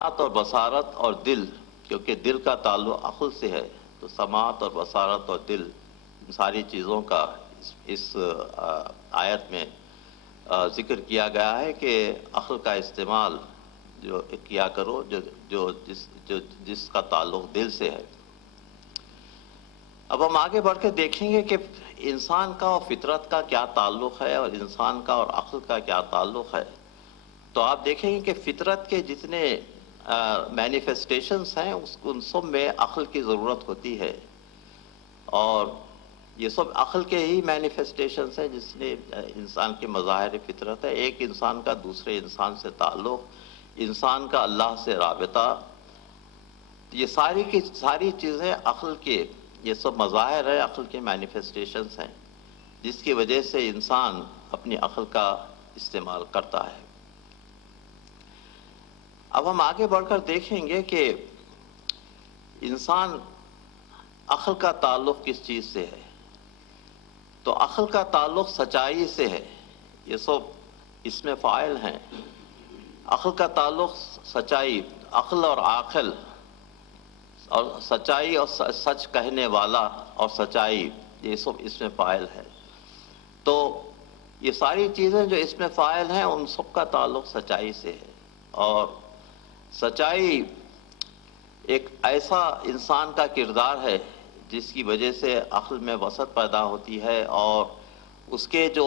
سماعت اور بصارت اور دل، کیونکہ دل کا تعلق عقل سے ہے، تو سماعت اور بصارت اور دل ان ساری چیزوں کا اس آیت میں ذکر کیا گیا ہے کہ عقل کا استعمال جو کیا کرو جس کا تعلق دل سے ہے۔ اب ہم آگے بڑھ کے دیکھیں گے کہ انسان کا اور فطرت کا کیا تعلق ہے اور انسان کا اور عقل کا کیا تعلق ہے۔ تو آپ دیکھیں گے کہ فطرت کے جتنے مینیفیسٹیشنز ہیں ان سب میں عقل کی ضرورت ہوتی ہے، اور یہ سب عقل کے ہی مینیفیسٹیشنز ہیں جس نے انسان کے مظاہر فطرت ہے۔ ایک انسان کا دوسرے انسان سے تعلق، انسان کا اللہ سے رابطہ، یہ ساری کی ساری چیزیں عقل کے، یہ سب مظاہر ہے عقل کے مینیفیسٹیشنز ہیں جس کی وجہ سے انسان اپنی عقل کا استعمال کرتا ہے۔ اب ہم آگے بڑھ کر دیکھیں گے کہ انسان عقل کا تعلق کس چیز سے ہے۔ تو عقل کا تعلق سچائی سے ہے، یہ سب اس میں فاعل ہیں۔ عقل کا تعلق سچائی، عقل اور عاقل، اور سچائی اور سچ کہنے والا اور سچائی، یہ سب اس میں فاعل ہے۔ تو یہ ساری چیزیں جو اس میں فاعل ہیں ان سب کا تعلق سچائی سے ہے، اور سچائی ایک ایسا انسان کا کردار ہے جس کی وجہ سے عقل میں وسعت پیدا ہوتی ہے، اور اس کے جو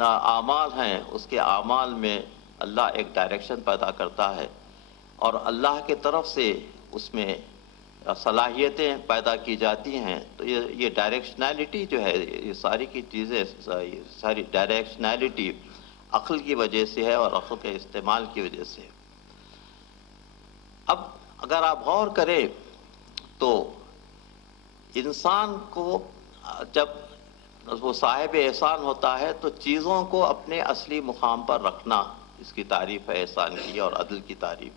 اعمال ہیں اس کے اعمال میں اللہ ایک ڈائریکشن پیدا کرتا ہے، اور اللہ کی طرف سے اس میں صلاحیتیں پیدا کی جاتی ہیں۔ تو یہ ڈائریکشنالٹی جو ہے، یہ ساری کی چیزیں، ساری ڈائریکشنالٹی عقل کی وجہ سے ہے اور عقل کے استعمال کی وجہ سے۔ اب اگر آپ غور کریں تو انسان کو جب وہ صاحب احسان ہوتا ہے تو چیزوں کو اپنے اصلی مقام پر رکھنا، اس کی تعریف ہے احسان کی اور عدل کی تعریف،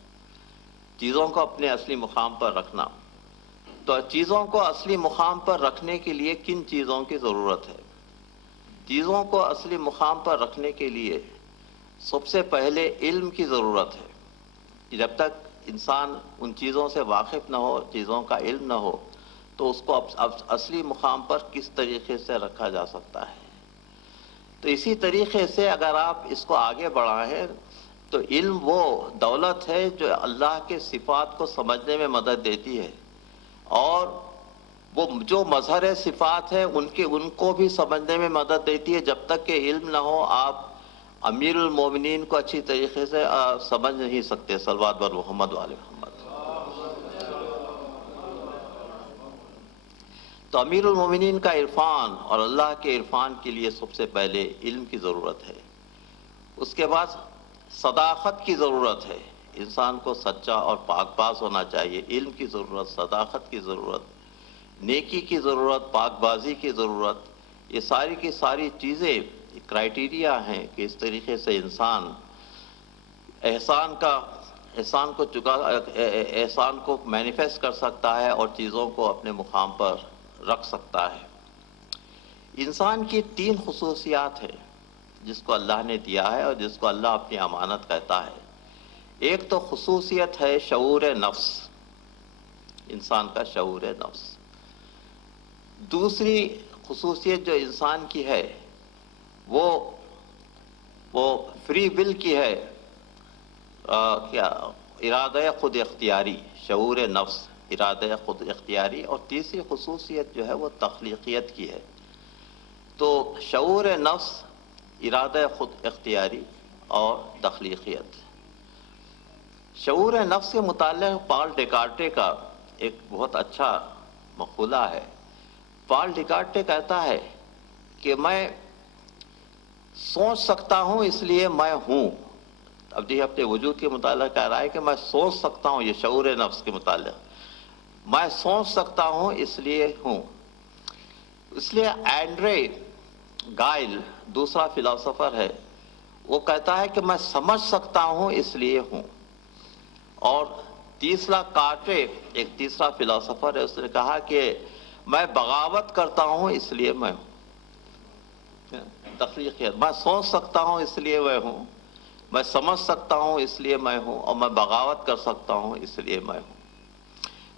چیزوں کو اپنے اصلی مقام پر رکھنا۔ تو چیزوں کو اصلی مقام پر رکھنے کے لیے کن چیزوں کی ضرورت ہے؟ چیزوں کو اصلی مقام پر رکھنے کے لیے سب سے پہلے علم کی ضرورت ہے، کہ جب تک انسان ان چیزوں سے واقف نہ ہو، چیزوں کا علم نہ ہو، تو اس کو اصلی مقام پر کس طریقے سے رکھا جا سکتا ہے۔ تو اسی طریقے سے اگر آپ اس کو آگے بڑھائیں تو علم وہ دولت ہے جو اللہ کے صفات کو سمجھنے میں مدد دیتی ہے، اور وہ جو مظہر صفات ہیں ان کو بھی سمجھنے میں مدد دیتی ہے۔ جب تک کہ علم نہ ہو آپ امیر المومنین کو اچھی طریقے سے سمجھ نہیں سکتے، صلوات بر محمد وآل محمد۔ تو امیر المومنین کا عرفان اور اللہ کے عرفان کے لیے سب سے پہلے علم کی ضرورت ہے۔ اس کے بعد صداقت کی ضرورت ہے، انسان کو سچا اور پاک باز ہونا چاہیے۔ علم کی ضرورت، صداقت کی ضرورت، نیکی کی ضرورت، پاک بازی کی ضرورت، یہ ساری کی ساری چیزیں کرائیٹیریا ہیں کہ اس طریقے سے انسان احسان کو مینیفیسٹ کر سکتا ہے اور چیزوں کو اپنے مقام پر رکھ سکتا ہے۔ انسان کی 3 خصوصیات ہیں جس کو اللہ نے دیا ہے اور جس کو اللہ اپنی امانت کہتا ہے۔ ایک تو خصوصیت ہے شعور نفس، انسان کا شعور نفس۔ دوسری خصوصیت جو انسان کی ہے وہ فری ول کی ہے، کیا ارادہ خود اختیاری، شعور نفس، ارادہ خود اختیاری۔ اور تیسری خصوصیت جو ہے وہ تخلیقیت کی ہے۔ تو شعور نفس، ارادہ خود اختیاری اور تخلیقیت۔ شعور نفس کے متعلق پال ڈیکارٹے کا ایک بہت اچھا مقولہ ہے۔ پال ڈیکارٹے کہتا ہے کہ میں سوچ سکتا ہوں اس لیے میں ہوں۔ اب یہ اپنے وجود کے متعلق کہہ رہا ہے کہ میں سوچ سکتا ہوں، یہ شعور نفس کے متعلق، میں سوچ سکتا ہوں اس لیے ہوں۔ اس لیے اینڈرے گائل دوسرا فلاسفر ہے، وہ کہتا ہے کہ میں سمجھ سکتا ہوں اس لیے ہوں۔ اور تیسرا کارٹے، ایک تیسرا فلاسفر ہے، اس نے کہا کہ میں بغاوت کرتا ہوں اس لیے میں ہوں۔ تخلیقیت، میں سوچ سکتا ہوں اس لیے میں ہوں، میں سمجھ سکتا ہوں اس لیے میں ہوں، اور میں بغاوت کر سکتا ہوں اس لیے میں ہوں۔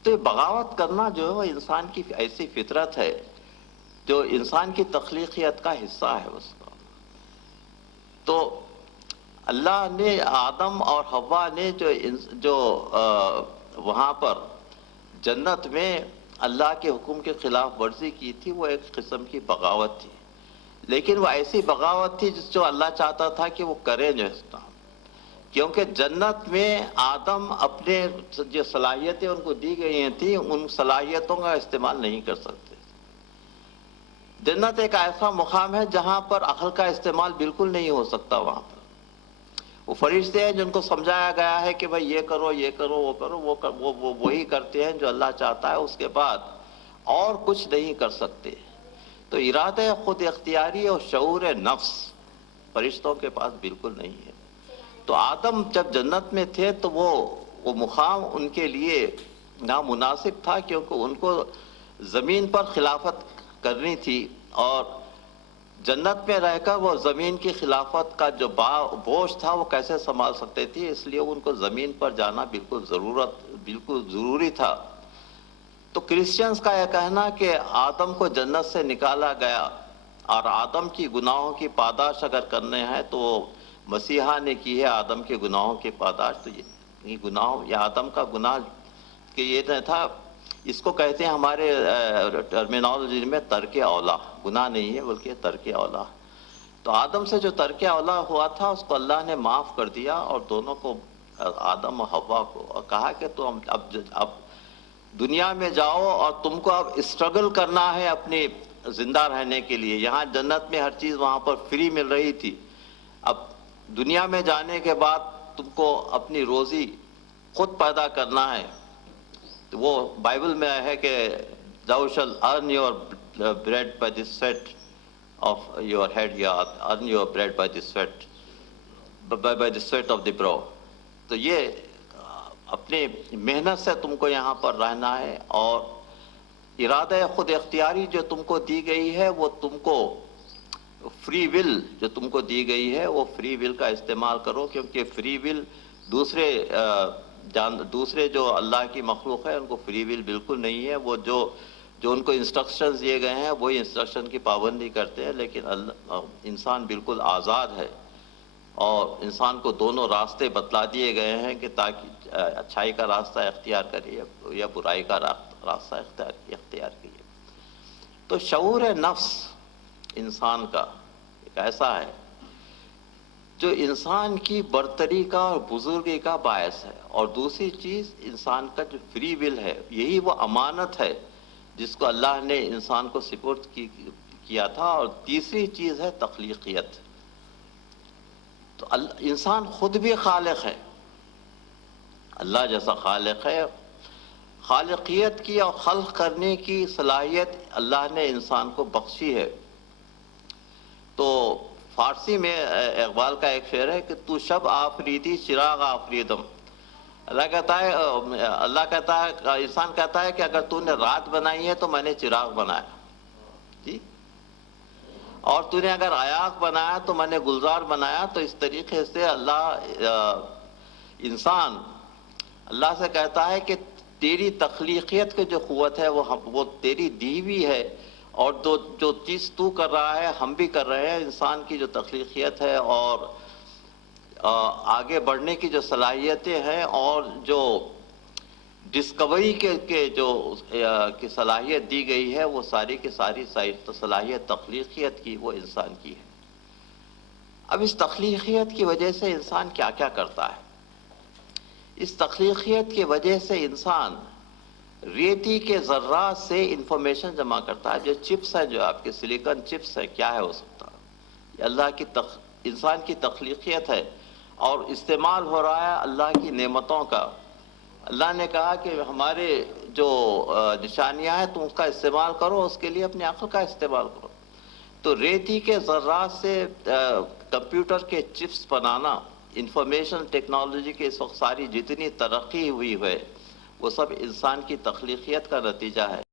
تو یہ بغاوت کرنا جو ہے وہ انسان کی ایسی فطرت ہے جو انسان کی تخلیقیت کا حصہ ہے اس کا۔ تو اللہ نے آدم اور حوا نے جو وہاں پر جنت میں اللہ کے حکم کے خلاف ورزی کی تھی، وہ ایک قسم کی بغاوت تھی، لیکن وہ ایسی بغاوت تھی جو اللہ چاہتا تھا کہ وہ کرے جو ہے، کیونکہ جنت میں آدم اپنے جو صلاحیتیں ان کو دی گئی تھیں ان صلاحیتوں کا استعمال نہیں کر سکتے۔ جنت ایک ایسا مقام ہے جہاں پر عقل کا استعمال بالکل نہیں ہو سکتا۔ وہاں پر وہ فرشتے ہیں جن کو سمجھایا گیا ہے کہ بھائی یہ کرو یہ کرو وہ کرو، وہ وہی کرتے ہیں جو اللہ چاہتا ہے، اس کے بعد اور کچھ نہیں کر سکتے۔ تو ارادہ خود اختیاری اور شعور نفس فرشتوں کے پاس بالکل نہیں ہے۔ تو آدم جب جنت میں تھے تو وہ مقام ان کے لیے نامناسب تھا، کیونکہ ان کو زمین پر خلافت کرنی تھی، اور جنت میں رہ کر وہ زمین کی خلافت کا جو بوجھ تھا وہ کیسے سنبھال سکتے تھے، اس لیے ان کو زمین پر جانا بالکل ضروری تھا۔ تو کرسچنز کا یہ کہنا کہ آدم کو جنت سے نکالا گیا اور آدم کی گناہوں کی پاداش اگر کرنے ہیں تو مسیحا نے کی ہے آدم کے گناہوں کی پاداش۔ تو یہ گناہوں، یہ آدم کا گناہ کہ یہ نہ تھا، اس کو کہتے ہیں ہمارے ٹرمینالوجی میں ترک اولا، گناہ نہیں ہے بلکہ ترک اولا۔ تو آدم سے جو ترک اولا ہوا تھا اس کو اللہ نے معاف کر دیا، اور دونوں کو، آدم اور حوا کو، اور کہا کہ تم اب دنیا میں جاؤ اور تم کو اب اسٹرگل کرنا ہے اپنی زندہ رہنے کے لیے۔ یہاں جنت میں ہر چیز وہاں پر فری مل رہی تھی، اب دنیا میں جانے کے بعد تم کو اپنی روزی خود پیدا کرنا ہے۔ وہ بائبل میں ہے کہ thou shall earn your bread by the sweat of your head, یا earn your bread by the sweat of the brow۔ تو یہ اپنے محنت سے تم کو یہاں پر رہنا ہے، اور ارادہ خود اختیاری جو تم کو دی گئی ہے وہ تم کو فری ول جو تم کو دی گئی ہے وہ فری ول کا استعمال کرو، کیونکہ فری ول دوسرے جو اللہ کی مخلوق ہے ان کو فری ول بالکل نہیں ہے۔ وہ جو ان کو انسٹرکشنز دیے گئے ہیں وہی انسٹرکشن کی پابندی کرتے ہیں، لیکن انسان بالکل آزاد ہے، اور انسان کو دونوں راستے بتلا دیے گئے ہیں کہ تاکہ اچھائی کا راستہ اختیار کریے یا برائی کا راستہ اختیار کیے۔ تو شعور نفس انسان کا ایک ایسا ہے جو انسان کی برتری کا اور بزرگی کا باعث ہے، اور دوسری چیز انسان کا جو فری ول ہے، یہی وہ امانت ہے جس کو اللہ نے انسان کو سپرد کیا تھا، اور تیسری چیز ہے تخلیقیت۔ تو انسان خود بھی خالق ہے، اللہ جیسا خالق ہے۔ خالقیت کی اور خلق کرنے کی صلاحیت اللہ نے انسان کو بخشی ہے۔ تو فارسی میں اقبال کا ایک شعر ہے کہ تو شب آفریدی چراغ آفریدم۔ اللہ کہتا ہے انسان کہتا ہے کہ اگر تو نے رات بنائی ہے تو میں نے چراغ بنایا، جی، اور تو نے اگر عیاق بنایا تو میں نے گلزار بنایا۔ تو اس طریقے سے انسان اللہ سے کہتا ہے کہ تیری تخلیقیت کی جو قوت ہے وہ تیری دی ہوئی ہے، اور جو چیز تو کر رہا ہے ہم بھی کر رہے ہیں۔ انسان کی جو تخلیقیت ہے اور آگے بڑھنے کی جو صلاحیتیں ہیں اور جو ڈسکوری کی صلاحیت دی گئی ہے، وہ ساری کی ساری صلاحیت تخلیقیت کی وہ انسان کی ہے۔ اب اس تخلیقیت کی وجہ سے انسان کیا کیا کرتا ہے؟ اس تخلیقیت کی وجہ سے انسان ریتی کے ذرات سے انفارمیشن جمع کرتا ہے۔ جو چپس ہے، جو آپ کے سلیکن چپس ہے، کیا ہے ہو سکتا ہے؟ یہ اللہ کی انسان کی تخلیقیت ہے، اور استعمال ہو رہا ہے اللہ کی نعمتوں کا۔ اللہ نے کہا کہ ہمارے جو نشانیاں ہیں تم اس کا استعمال کرو، اس کے لیے اپنی عقل کا استعمال کرو۔ تو ریتی کے ذرات سے کمپیوٹر کے چپس بنانا، انفارمیشن ٹیکنالوجی کے اس وقت ساری جتنی ترقی ہوئی ہے وہ سب انسان کی تخلیقیت کا نتیجہ ہے۔